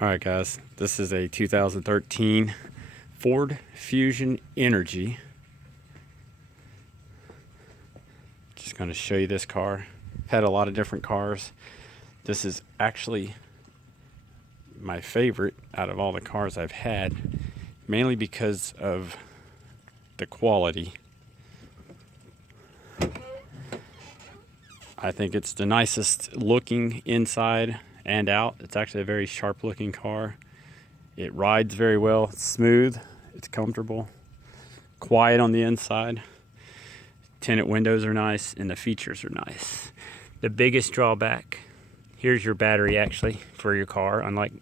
Alright guys, this is a 2013 Ford Fusion Energi. Just going to show you this car. I've had a lot of different cars. This is actually my favorite out of all the cars I've had, mainly because of the quality. I think it's the nicest looking inside and out. It's actually a very sharp looking car. It rides very well. It's smooth, it's comfortable, quiet on the inside. Tinted windows are nice and the features are nice. The biggest drawback, here's your battery actually for your car. Unlike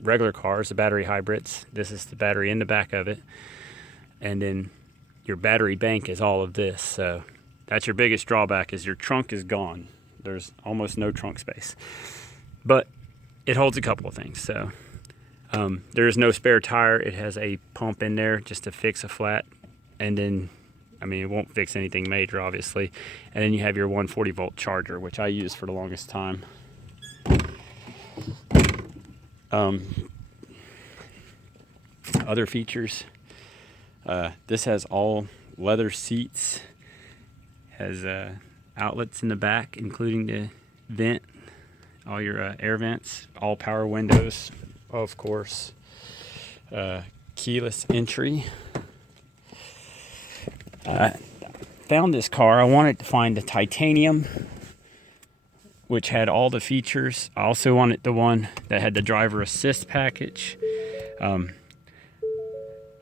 regular cars, the battery hybrids, this is the battery in the back of it, and then your battery bank is all of this. So that's your biggest drawback, is your trunk is gone. There's almost no trunk space, but it holds a couple of things. So there is no spare tire. It has a pump in there just to fix a flat, and then it won't fix anything major obviously. And then you have your 140 volt charger, which I used for the longest time. Other features, this has all leather seats, has outlets in the back including the vent, all your air vents, all power windows, of course, keyless entry. I found this car. I wanted to find the titanium, which had all the features. I also wanted the one that had the driver assist package.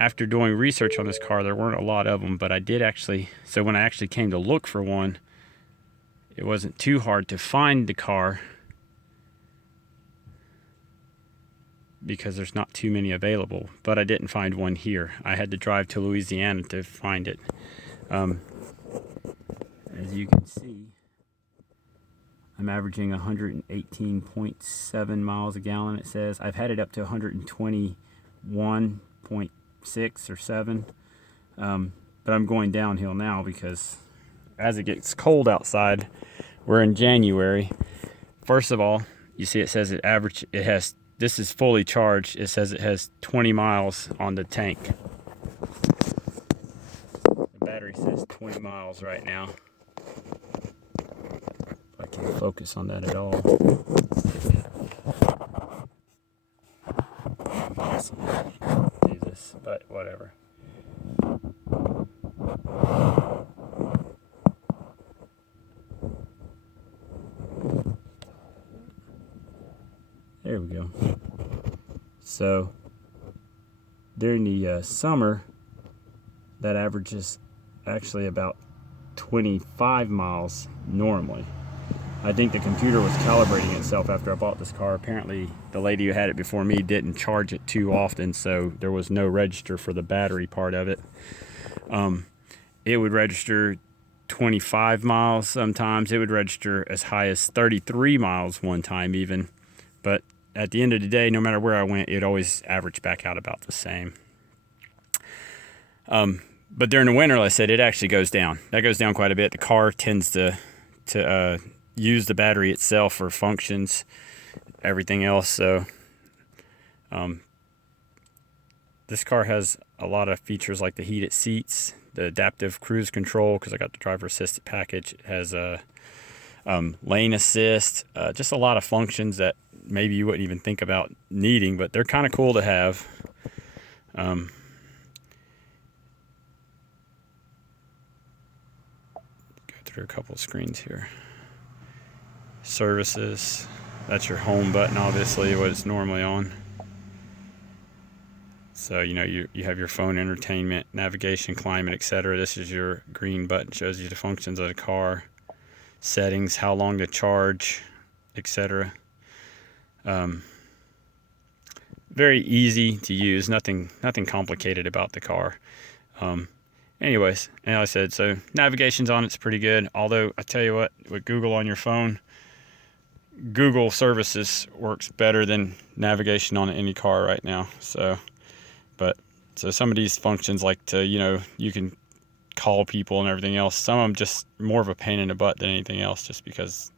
After doing research on this car, there weren't a lot of them, but I did actually, so when I actually came to look for one, it wasn't too hard to find the car because there's not too many available, but I didn't find one here. I had to drive to Louisiana to find it. As you can see, I'm averaging 118.7 miles a gallon, it says. I've had it up to 121.6 or 7, but I'm going downhill now because as it gets cold outside, we're in January. First of all, you see it says this is fully charged. It says it has 20 miles on the tank. The battery says 20 miles right now. If I can't focus on that at all. Awesome. Do this, but whatever. There we go. So during the summer, that averages actually about 25 miles normally. I think the computer was calibrating itself after I bought this car. Apparently the lady who had it before me didn't charge it too often, so there was no register for the battery part of it. It would register 25 miles sometimes. It would register as high as 33 miles one time even. But at the end of the day, no matter where I went, it always averaged back out about the same. But during the winter, like I said, it actually goes down. That goes down quite a bit. The car tends to use the battery itself for functions, everything else. So this car has a lot of features like the heated seats, the adaptive cruise control, because I got the driver assisted package. It has a lane assist, just a lot of functions that maybe you wouldn't even think about needing, but they're kind of cool to have. Go through a couple of screens here. Services, that's your home button, obviously, what it's normally on. So you have your phone, entertainment, navigation, climate, etc. This is your green button, shows you the functions of the car, settings, how long to charge, etc. Very easy to use, nothing complicated about the car. Anyways, and like I said, so navigation's on it's pretty good. Although I tell you what, with Google on your phone, Google services works better than navigation on any car right now. So some of these functions, like you can call people and everything else, some of them just more of a pain in the butt than anything else, just because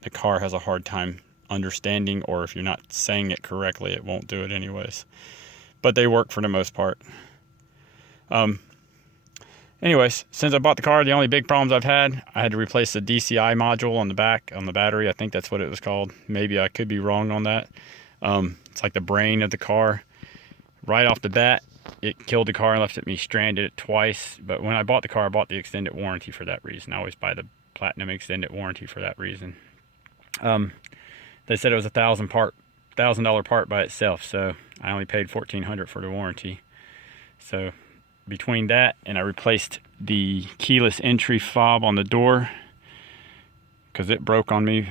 the car has a hard time understanding, or if you're not saying it correctly, it won't do it anyways. But they work for the most part. Anyways, since I bought the car, the only big problems I've had, I had to replace the DCI module on the back, on the battery. I think that's what it was called. Maybe I could be wrong on that. It's like the brain of the car. Right off the bat, it killed the car and left me stranded twice. But when I bought the car, I bought the extended warranty for that reason. I always buy the Platinum extended warranty for that reason. They said it was $1,000 part by itself, so I only paid $1,400 for the warranty. So between that and I replaced the keyless entry fob on the door because it broke on me.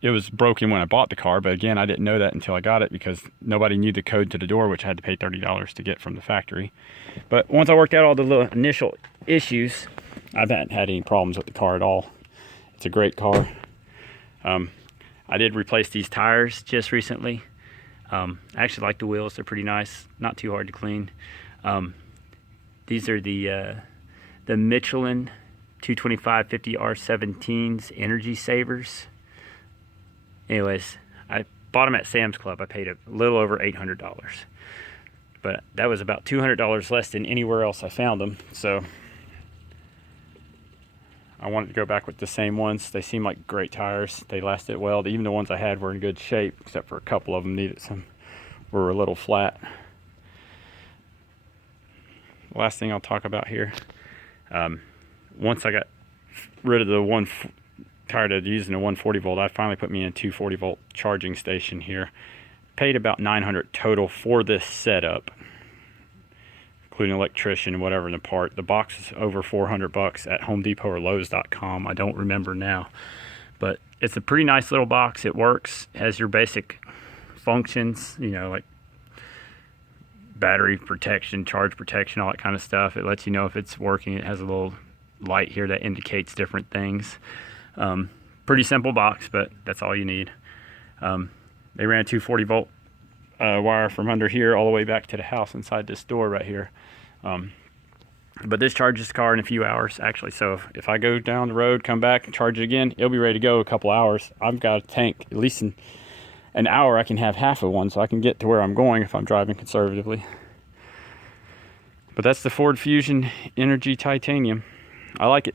It was broken when I bought the car, but again, I didn't know that until I got it because nobody knew the code to the door, which I had to pay $30 to get from the factory. But once I worked out all the little initial issues, I haven't had any problems with the car at all. It's a great car. I did replace these tires just recently. I actually like the wheels. They're pretty nice, not too hard to clean. These are the Michelin 225/50 R17s Energy Savers. Anyways, I bought them at Sam's Club. I paid a little over $800. But that was about $200 less than anywhere else I found them. So I wanted to go back with the same ones. They seem like great tires. They lasted well. Even the ones I had were in good shape, except for a couple of them were a little flat. Last thing I'll talk about here. Once I got rid of the tired of using a 140 volt, I finally put me in a 240 volt charging station here. Paid about $900 total for this setup, including electrician and whatever in the part. The box is over $400 at Home Depot or Lowe's.com. I don't remember now, but it's a pretty nice little box. It works, has your basic functions, you know, like battery protection, charge protection, all that kind of stuff. It lets you know if it's working. It has a little light here that indicates different things. Pretty simple box, but that's all you need. They ran a 240 volt wire from under here all the way back to the house inside this door right here. But this charges the car in a few hours actually. So if I go down the road, come back and charge it again, it'll be ready to go a couple hours. I've got a tank, at least in an hour I can have half of one, so I can get to where I'm going if I'm driving conservatively. But that's the Ford Fusion Energi Titanium. I like it.